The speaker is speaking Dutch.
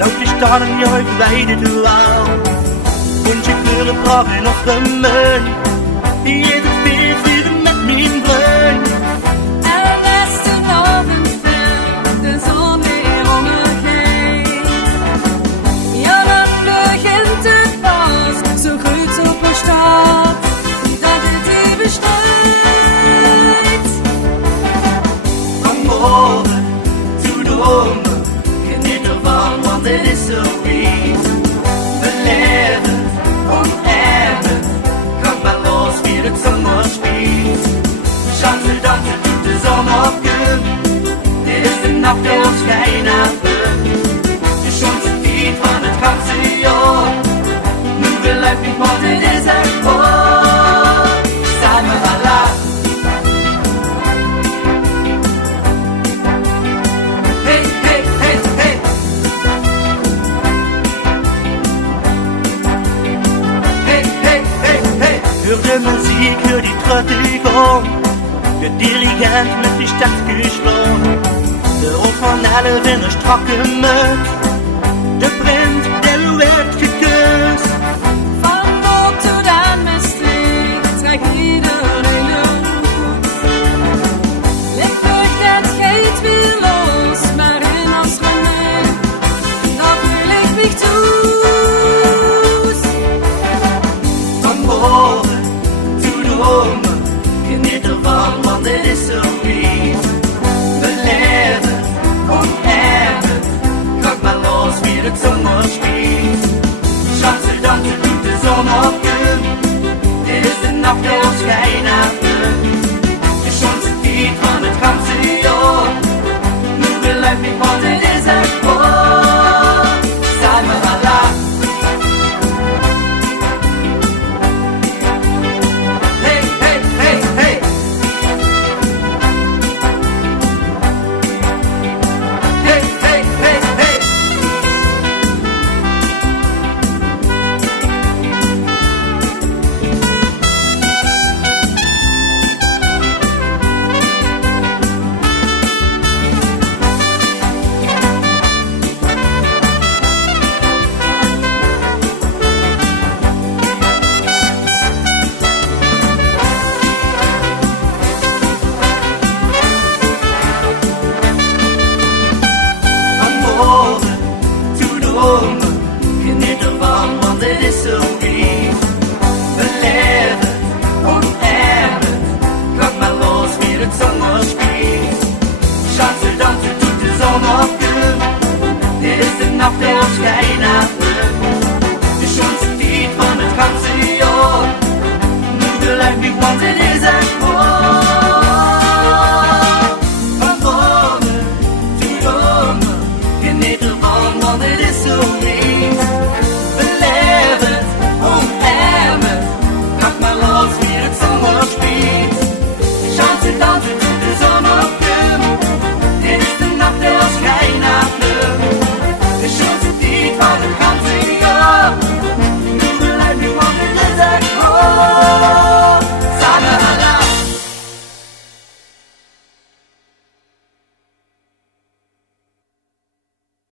loop je staan en juich wijde toe aan. Wünsche kleuren brauchen noch für mich. Jeder Bild wieder mit meinem Freund. Er lässt den Abend fällt, der Sonne umgeht. Ja, dann beginnt etwas, so gut op der Stadt, dat het die besteht. Van morgen zu dromen, geniet ervan, want het is zo iets. We leven oneindig, gaat maar los wie het Sommerspiel. Chance dat je doet de zon opkomt, dit is de nacht die ons schijnt. De Chance viel van het ganze Jahr, nu beleid ik wat het is ervoor. Samen Allah. Hey, hey, hey, hey. Hey, hey, hey, hey. Hör die Musik, hör die Tröttelung. Der Dirigent mit die Stadt geschlagen. Der Ort von alle wenn er trocken mit. Der Print, der wird geküsst. Van op tot aan mijn streek trekt iedereen een koets. Lichtburg, dat geht weer los, maar in ons René, dat wil ik mich toes. Van morgen zu dromen, geniet ervan, want het is zo iets. We leven oneindig, kijk maar los wie het Sommerspiel. Chance dat je doet de zon opkomt, dit is de nacht die ons schijnt. De Chance viel van het ganze Jahr, nu beleid ik wat het is.